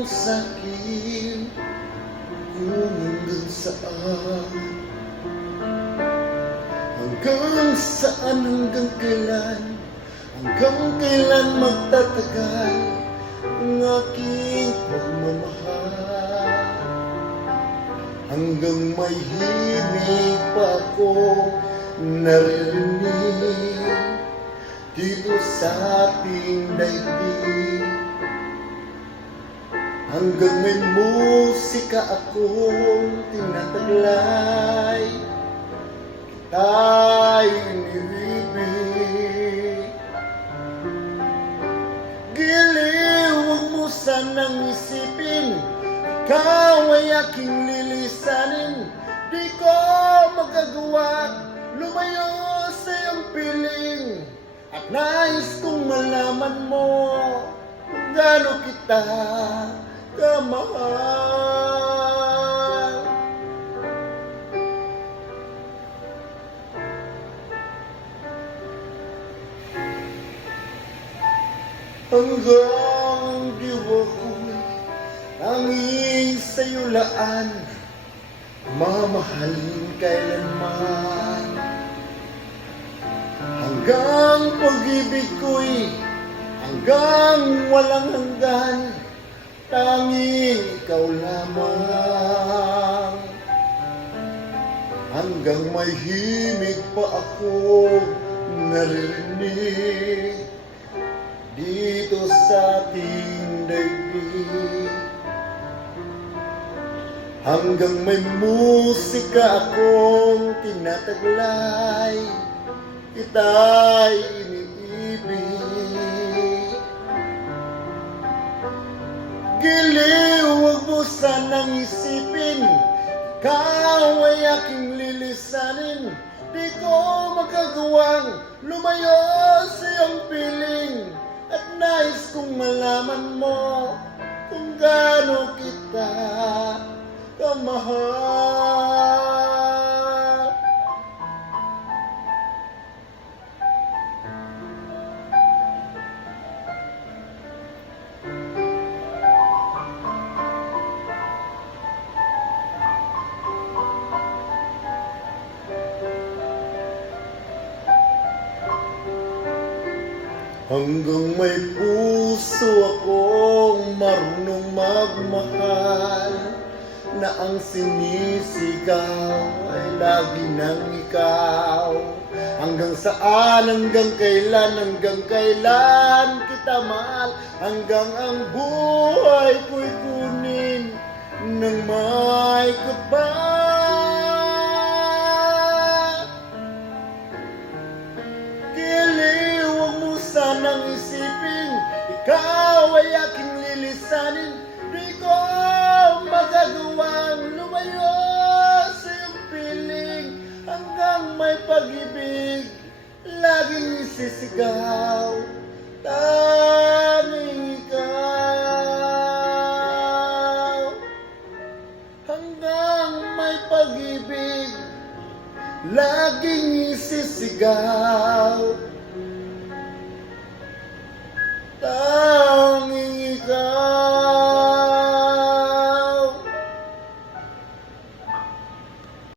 mo sa'kin kung hanggang saan. Hanggang saan, hanggang kailan, hanggang kailan magtatagal ang aking pagmamahal. Hanggang may himig pa ako naririnig dito sa ating daigdig. Hanggang may musika akong tinataglay, kita'y iniibig. Giliw, huwag mo sanang isipin, ikaw ay aking lilisanin. Di ko magagawa lumayo sa iyong piling, at nais kong malaman mo kung gaano kita kamahal. Hanggang diwa ko'y tanging sa'yo laan, mamahalin kailanman. Hanggang pag-ibig ko'y hanggang walang hanggan, tanging ikaw lamang. Hanggang may himig pa ako naririnig dito sa ating daigdig. Hanggang may musika akong tinataglay, kita'y iniibig. Giliw, huwag mo sanang isipin, ikaw ay aking lilisanin. Di ko magagawang lumayo sa iyong piling, at nais kong malaman mo kung gaano kita kamahal. Hanggang may puso akong marunong magmahal, na ang sinisigaw ay lagi ng ikaw. Hanggang saan, hanggang kailan kita mahal, hanggang ang buhay ko'y kunin ng may kapal. Sanang isipin, ikaw ay aking lilisanin. Di ko magagawang lumayo sa iyong piling, hanggang may pag-ibig laging isisigaw, tanging ikaw. Hanggang may pag-ibig laging isisigaw,